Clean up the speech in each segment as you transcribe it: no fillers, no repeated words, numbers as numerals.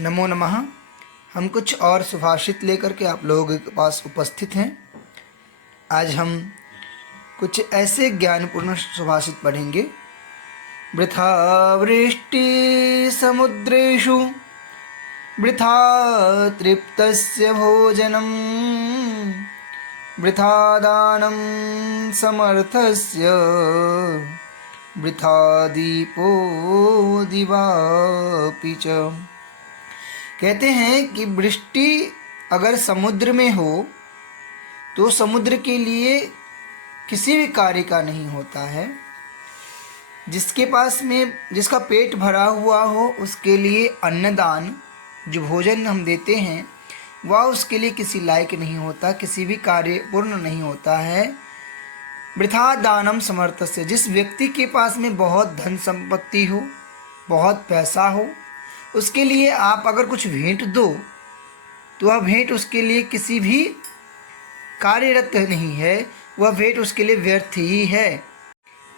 नमो नमः। हम कुछ और सुभाषित लेकर के आप लोगों के पास उपस्थित हैं। आज हम कुछ ऐसे ज्ञानपूर्ण सुभाषित पढ़ेंगे। वृथा वृष्टि समुद्रेषु वृथा तृप्तस्य भोजनम् वृथा दानं समर्थस्य वृथा दीपो दिवापि च। कहते हैं कि वृष्टि अगर समुद्र में हो तो समुद्र के लिए किसी भी कार्य का नहीं होता है। जिसके पास में जिसका पेट भरा हुआ हो उसके लिए अन्नदान, जो भोजन हम देते हैं, वह उसके लिए किसी लायक नहीं होता, किसी भी कार्य पूर्ण नहीं होता है। वृथा दानम समर्थस्य, जिस व्यक्ति के पास में बहुत धन संपत्ति हो, बहुत पैसा हो, उसके लिए आप अगर कुछ भेंट दो तो वह भेंट उसके लिए किसी भी कार्यरत नहीं है, वह भेंट उसके लिए व्यर्थ ही है।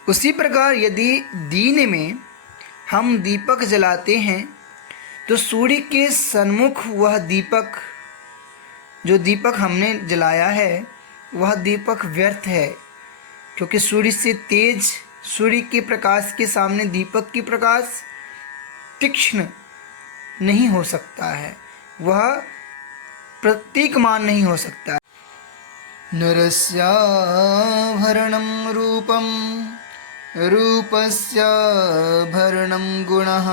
उसी प्रकार यदि दिन में हम दीपक जलाते हैं तो सूर्य के सन्मुख वह दीपक, जो दीपक हमने जलाया है, वह दीपक व्यर्थ है, क्योंकि सूर्य से तेज, सूर्य के प्रकाश के सामने दीपक की प्रकाश तीक्ष्ण नहीं हो सकता है, वह प्रतीकमान नहीं हो सकता। नरस्याभरणं रूपं रूपस्याभरणं गुणः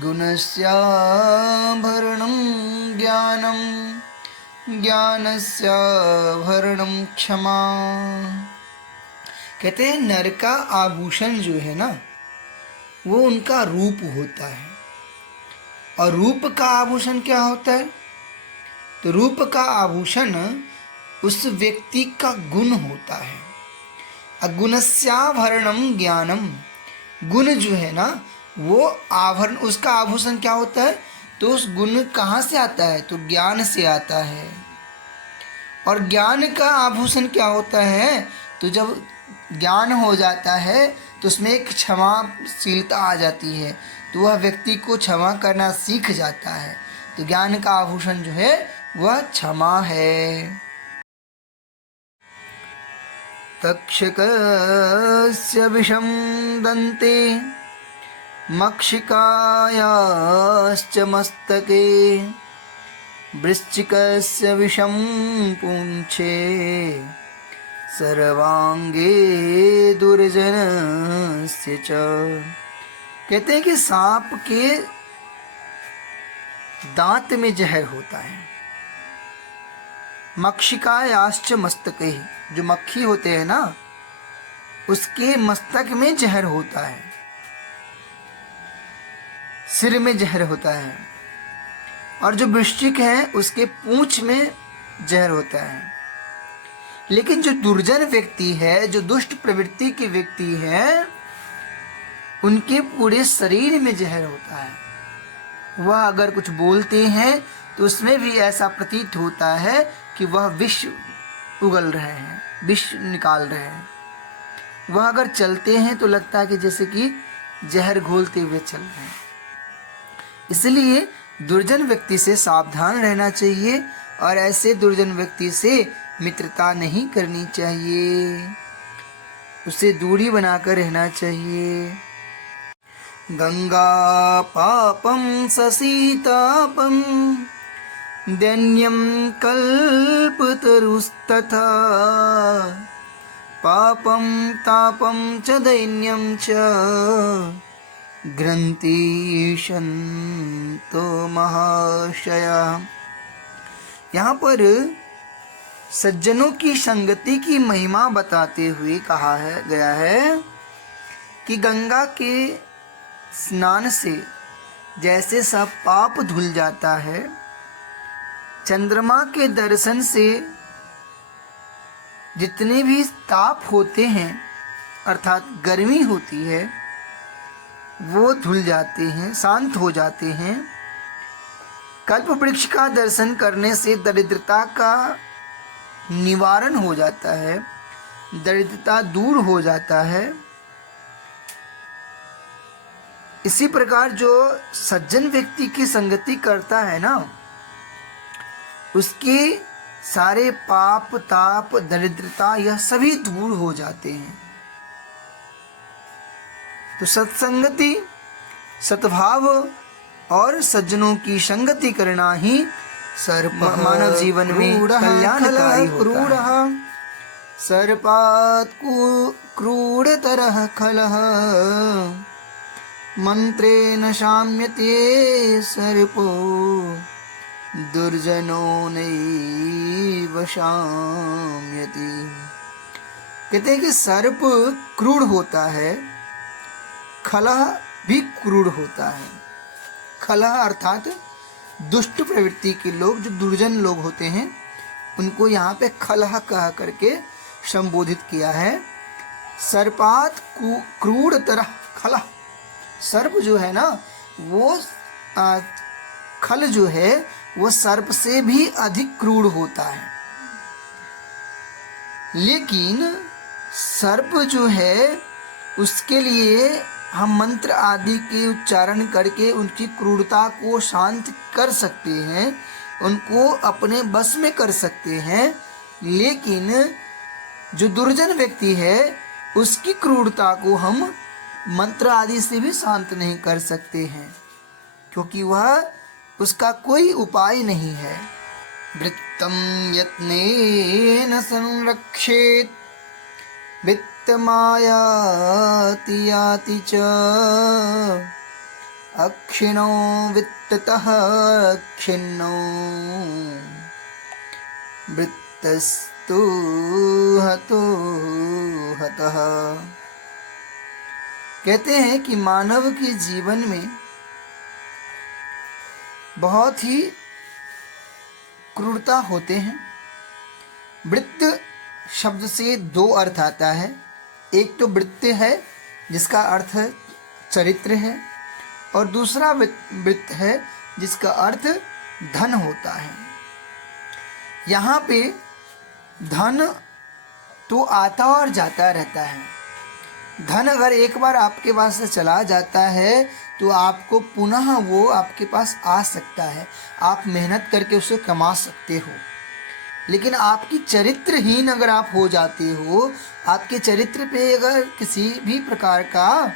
गुणस्याभरणं ज्ञानं ज्ञानस्याभरणं क्षमा। कहते हैं नर का आभूषण जो है ना, वो उनका रूप होता है। और रूप का आभूषण क्या होता है? तो रूप का आभूषण उस व्यक्ति का गुण होता है। अगुणस्याभरणम ज्ञानम, गुण जो है ना वो आभरण, उसका आभूषण क्या होता है? तो उस गुण कहाँ से आता है? तो ज्ञान से आता है। और ज्ञान का आभूषण क्या होता है? तो जब ज्ञान हो जाता है तो उसमें एक क्षमाशीलता आ जाती है, तो वह व्यक्ति को क्षमा करना सीख जाता है। तो ज्ञान का आभूषण जो है वह क्षमा है। तक्षकस्य विषं दन्ते मक्षिकायाश्च मस्तके वृश्चिकस्य विषं पुंछे सर्वांगे दुर्जनस्य च। कहते हैं कि सांप के दांत में जहर होता है। मक्षिकायाश्च मस्तके, जो मक्खी होते हैं ना, उसके मस्तक में जहर होता है, सिर में जहर होता है। और जो वृश्चिक है उसके पूंछ में जहर होता है। लेकिन जो दुर्जन व्यक्ति है, जो दुष्ट प्रवृत्ति के व्यक्ति है, उनके पूरे शरीर में जहर होता है। वह अगर कुछ बोलते हैं तो उसमें भी ऐसा प्रतीत होता है कि वह विष उगल रहे हैं, विष निकाल रहे हैं। वह अगर चलते हैं तो लगता है कि जैसे कि जहर घोलते हुए चल रहे हैं। इसलिए दुर्जन व्यक्ति से सावधान रहना चाहिए और ऐसे दुर्जन व्यक्ति से मित्रता नहीं करनी चाहिए, उससे दूरी बनाकर रहना चाहिए। गंगा पापं ससीतापं दैन्यं कल्पतरुस्तथा पापं तापं च दैन्यं च ग्रन्थि संतो महाशया। यहाँ पर सज्जनों की संगति की महिमा बताते हुए कहा है गया है कि गंगा के स्नान से जैसे सब पाप धुल जाता है, चंद्रमा के दर्शन से जितने भी ताप होते हैं अर्थात गर्मी होती है वो धुल जाते हैं, शांत हो जाते हैं। कल्प वृक्ष का दर्शन करने से दरिद्रता का निवारण हो जाता है, दरिद्रता दूर हो जाता है। इसी प्रकार जो सज्जन व्यक्ति की संगति करता है ना, उसके सारे पाप ताप दरिद्रता यह सभी दूर हो जाते हैं। तो सत्संगति, सद्भाव और सज्जनों की संगति करना ही मानव जीवन में कल्याणकारी होता है। सर्पात् क्रूरतरः खलः मंत्रेण शाम्यते सर्पो दुर्जनो नैव शाम्यति। कहते हैं कि सर्प क्रूर होता है, खलह भी क्रूर होता है। खलह अर्थात दुष्ट प्रवृत्ति के लोग, जो दुर्जन लोग होते हैं, उनको यहाँ पे खलह कह करके संबोधित किया है। सर्पात क्रूर तरह खलह, सर्प जो है ना वो खल जो है वो सर्प से भी अधिक क्रूर होता है। लेकिन सर्प जो है उसके लिए हम मंत्र आदि के उच्चारण करके उनकी क्रूरता को शांत कर सकते हैं, उनको अपने बस में कर सकते हैं। लेकिन जो दुर्जन व्यक्ति है उसकी क्रूरता को हम मंत्र आदि से भी शांत नहीं कर सकते हैं, क्योंकि वह उसका कोई उपाय नहीं है। वृत्तं यत्नेन संरक्षेत वित्तमायाति याति च अक्षिणो वित्ततः खिन्नो वृत्तस्तु हतो हतः। कहते हैं कि मानव के जीवन में बहुत ही क्रूरता होते हैं। वृत्त शब्द से दो अर्थ आता है। एक तो वृत्त है जिसका अर्थ चरित्र है, और दूसरा वृत्त है जिसका अर्थ धन होता है। यहाँ पे धन तो आता और जाता रहता है। धन अगर एक बार आपके पास से चला जाता है तो आपको पुनः वो आपके पास आ सकता है, आप मेहनत करके उसे कमा सकते हो। लेकिन आपकी चरित्रहीन अगर आप हो जाते हो, आपके चरित्र पे अगर किसी भी प्रकार का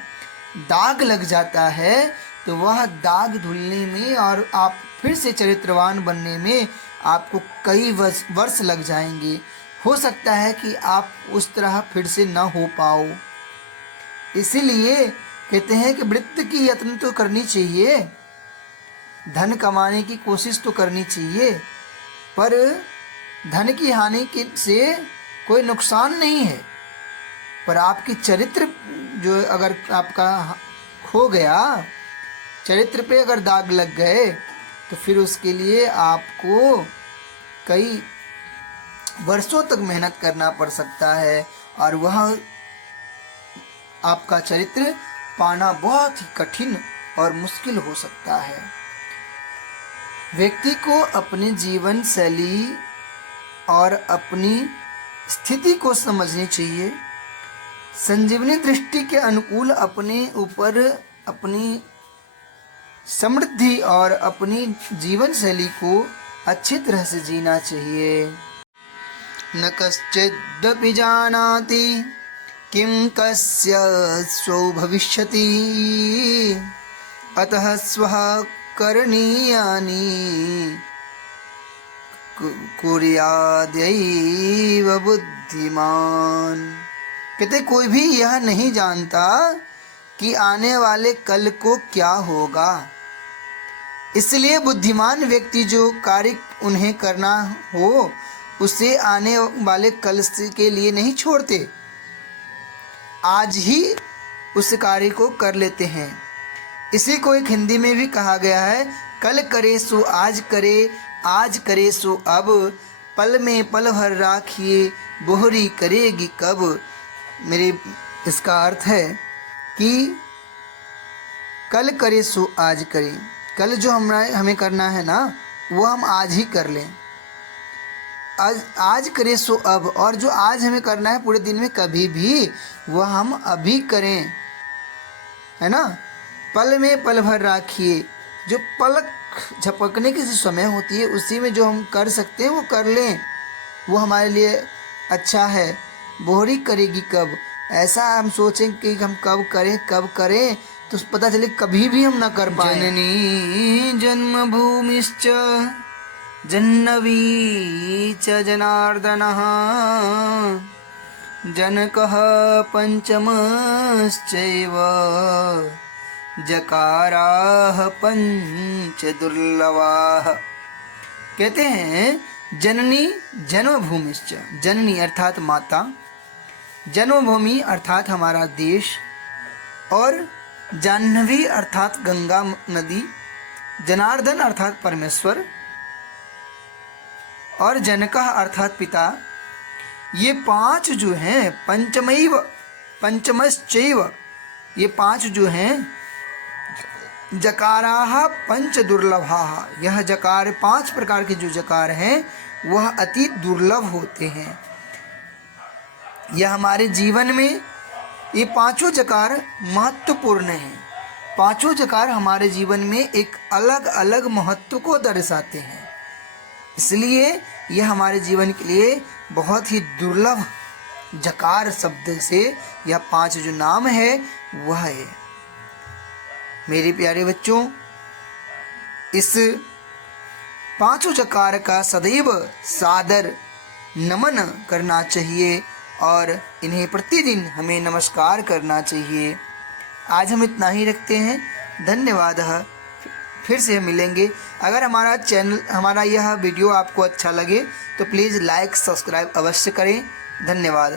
दाग लग जाता है तो वह दाग धुलने में और आप फिर से चरित्रवान बनने में आपको कई वर्ष लग जाएंगे। हो सकता है कि आप उस तरह फिर से न हो पाओ। इसीलिए कहते हैं कि वृत्त की यत्न तो करनी चाहिए, धन कमाने की कोशिश तो करनी चाहिए, पर धन की हानि से कोई नुकसान नहीं है। पर आपकी चरित्र जो अगर आपका खो गया, चरित्र पे अगर दाग लग गए, तो फिर उसके लिए आपको कई वर्षों तक मेहनत करना पड़ सकता है, और वह आपका चरित्र पाना बहुत ही कठिन और मुश्किल हो सकता है। व्यक्ति को अपनी जीवन शैली और अपनी स्थिति को समझनी चाहिए। संजीवनी दृष्टि के अनुकूल अपने ऊपर अपनी समृद्धि और अपनी जीवन शैली को अच्छी तरह से जीना चाहिए। न कश्चिदपि जानाति किं कस्य स्वो भविष्यति अतः स्वः करणीयानि कुर्याद्यैव बुद्धिमान। कहते कोई भी यह नहीं जानता कि आने वाले कल को क्या होगा, इसलिए बुद्धिमान व्यक्ति जो कार्य उन्हें करना हो उसे आने वाले कल के लिए नहीं छोड़ते, आज ही उस कार्य को कर लेते हैं। इसी को एक हिंदी में भी कहा गया है, कल करे सो आज करे, आज करे सो अब, पल में पल भर राखिए, बोहरी करेगी कब। मेरे इसका अर्थ है कि कल करे सो आज करें, कल जो हमें करना है ना वो हम आज ही कर लें। आज करे सो अब, और जो आज हमें करना है पूरे दिन में कभी भी, वह हम अभी करें, है ना। पल में पल भर राखिए। जो पलक झपकने की जो समय होती है उसी में जो हम कर सकते हैं वो कर लें, वो हमारे लिए अच्छा है। बोहरी करेगी कब, ऐसा हम सोचें कि हम कब करें तो पता चले कभी भी हम ना कर पाए। जननी जन्मभूमिश्च जह्नवी च जनार्दनः जनकः पंचमश्चैव जकाराः पंच दुर्लभाः। कहते हैं जननी जन्मभूमिश्च, जननी अर्थात माता, जन्मभूमि अर्थात हमारा देश, और जाह्नवी अर्थात गंगा नदी, जनार्दन अर्थात परमेश्वर, और जनकः अर्थात पिता। ये पांच जो हैं, पंचमैव पंचमश्चैव, ये पांच जो हैं, जकाराः पंच दुर्लभाः, यह जकार, पांच प्रकार के जो जकार हैं वह अति दुर्लभ होते हैं। यह हमारे जीवन में ये पांचों जकार महत्वपूर्ण हैं। पांचों जकार हमारे जीवन में एक अलग अलग महत्व को दर्शाते हैं, इसलिए यह हमारे जीवन के लिए बहुत ही दुर्लभ जकार शब्द से यह पांच जो नाम है वह है। मेरे प्यारे बच्चों, इस पांचों जकार का सदैव सादर नमन करना चाहिए और इन्हें प्रतिदिन हमें नमस्कार करना चाहिए। आज हम इतना ही रखते हैं। धन्यवाद। फिर से हम मिलेंगे। अगर हमारा यह वीडियो आपको अच्छा लगे तो प्लीज़ लाइक सब्सक्राइब अवश्य करें। धन्यवाद।